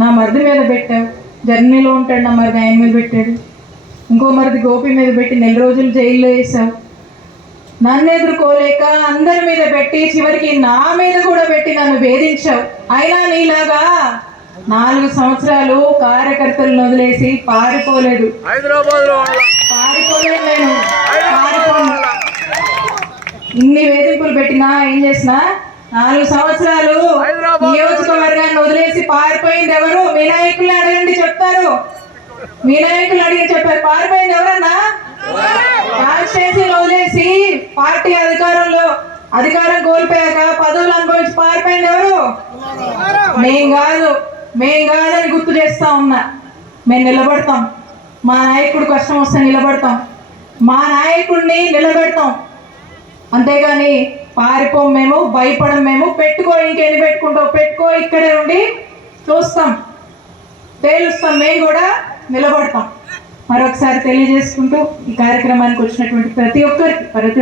నా మరిది మీద పెట్టావు, జర్నీలో ఉంటాడు నా మరిది, ఆయన మీద పెట్టాడు. ఇంకో మరిది గోపి మీద పెట్టి 4 రోజులు జైల్లో వేసావు. నన్ను ఎదుర్కోలేక అందరి మీద పెట్టి చివరికి నా మీద కూడా పెట్టి నన్ను వేధించావు. అయినా నీలాగా 4 సంవత్సరాలు కార్యకర్తలను వదిలేసి పారిపోలేదు. నేను పారిపోను. ఇన్ని వేధింపులు పెట్టినా ఏం చేసినా 4 సంవత్సరాలు నియోజకవర్గాన్ని వదిలేసి పారిపోయింది ఎవరు? మీ నాయకులు అడగండి, చెప్తారు. మీ నాయకులు అడిగి చెప్పారు. పారిపోయింది ఎవరన్నా? కాన్స్టిట్యూన్సీలు వదిలేసి పార్టీ అధికారం కోల్పోయాక పదవులు అనుభవించి పారిపోయింది ఎవరు? మేం కాదని గుర్తు చేస్తా ఉన్నా. మేము నిలబడతాం. మా నాయకుడు కష్టం వస్తే నిలబడతాం. మా నాయకుడిని నిలబెడతాం. అంతేగాని పారిపోం మేము, భయపడం మేము. పెట్టుకో, ఇంకేది పెట్టుకుంటావు పెట్టుకో, ఇక్కడే ఉండి చూస్తాం, తేలుస్తాం. మేము కూడా నిలబడతాం. మరొకసారి తెలియజేసుకుంటూ ఈ కార్యక్రమానికి వచ్చినటువంటి ప్రతి ఒక్కరికి